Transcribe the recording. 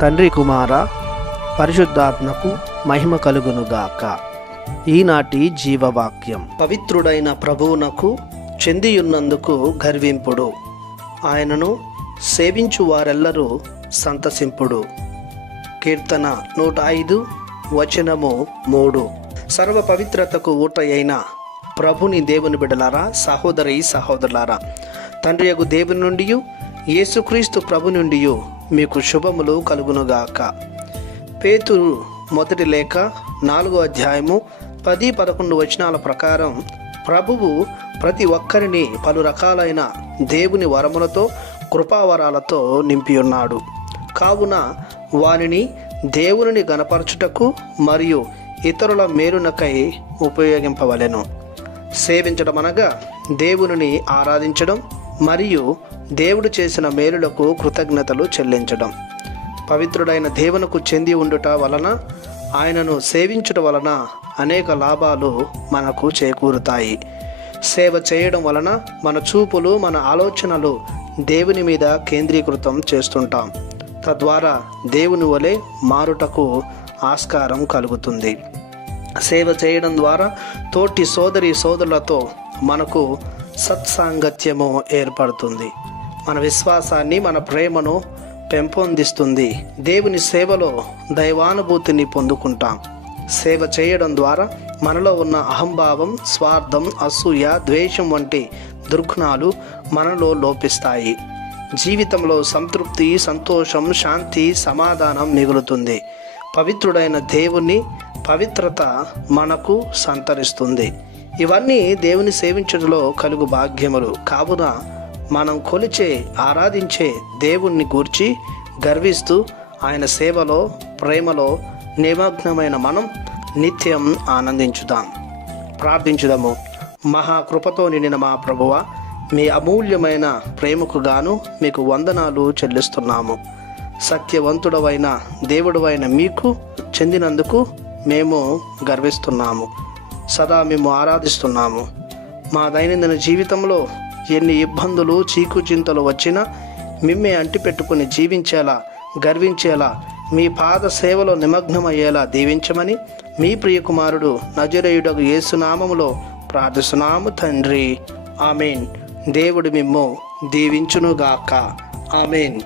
తండ్రి కుమార పరిశుద్ధాత్మకు మహిమ కలుగునుగాక. ఈనాటి జీవవాక్యం. పవిత్రుడైన ప్రభువునకు చెందియున్నందుకు గర్వింపుడు, ఆయనను సేవించు వారెల్లరూ సంతసింపుడు. కీర్తన 105 వచనము 3. సర్వ పవిత్రతకు ఊట అయిన ప్రభుని దేవుని బిడ్డలారా, సహోదరి సహోదరులారా, తండ్రి యగు దేవుని నుండి యేసుక్రీస్తు ప్రభు నుండి మీకు శుభములు కలుగునుగాక. పేతురు మొదటి లేఖ 4వ అధ్యాయము 10-11 వచనాల ప్రకారం ప్రభువు ప్రతి ఒక్కరిని పలు రకాలైన దేవుని వరములతో కృపావరాలతో నింపి ఉన్నాడు. కావున వారిని దేవుని గణపరచుటకు మరియు ఇతరుల మేలునకై ఉపయోగింపవలెను. సేవించడం అనగా దేవుని ఆరాధించడం మరియు దేవుడు చేసిన మేలులకు కృతజ్ఞతలు చెల్లించడం. పవిత్రుడైన దేవునికి చెంది ఉండుట వలన, ఆయనను సేవించుట వలన అనేక లాభాలు మనకు చేకూరుతాయి. సేవ చేయడం వలన మన చూపులు, మన ఆలోచనలు దేవుని మీద కేంద్రీకృతం చేస్తుంటాం. తద్వారా దేవుని వలె మారుటకు ఆస్కారం కలుగుతుంది. సేవ చేయడం ద్వారా తోటి సోదరి సోదరులతో మనకు సత్సాంగత్యము ఏర్పడుతుంది. మన విశ్వాసాన్ని, మన ప్రేమను పెంపొందిస్తుంది. దేవుని సేవలో దైవానుభూతిని పొందుకుంటాం. సేవ చేయడం ద్వారా మనలో ఉన్న అహంభావం, స్వార్థం, అసూయ, ద్వేషం వంటి దుర్గుణాలు మనలో లోపిస్తాయి. జీవితంలో సంతృప్తి, సంతోషం, శాంతి, సమాధానం మిగులుతుంది. పవిత్రుడైన దేవుని పవిత్రత మనకు సంతరిస్తుంది. ఇవన్నీ దేవుని సేవించడంలో కలుగు భాగ్యములు. కావున మనం కొలిచే, ఆరాధించే దేవుణ్ణి గూర్చి గర్విస్తూ ఆయన సేవలో, ప్రేమలో నిమగ్నమైన మనం నిత్యం ఆనందించుదాం. ప్రార్థించుదాము. మహాకృపతో నిండిన మా ప్రభువా, మీ అమూల్యమైన ప్రేమకు గాను మీకు వందనాలు చెల్లిస్తున్నాము. సత్యవంతుడవైన దేవుడవైన మీకు చెందినందుకు మేము గర్విస్తున్నాము. సదా మేము ఆరాధిస్తున్నాము. మా దైనందిన జీవితంలో ఎన్ని ఇబ్బందులు, చీకుచింతలు వచ్చినా మిమ్మే అంటిపెట్టుకుని జీవించేలా, గర్వించేలా, మీ పాద సేవలో నిమగ్నమయ్యేలా దీవించమని మీ ప్రియకుమారుడు నజరేయుడగు యేసునామములో ప్రార్థిస్తున్నాము తండ్రి. ఆమెన్. దేవుడు మిమ్ము దీవించునుగాక. ఆమెన్.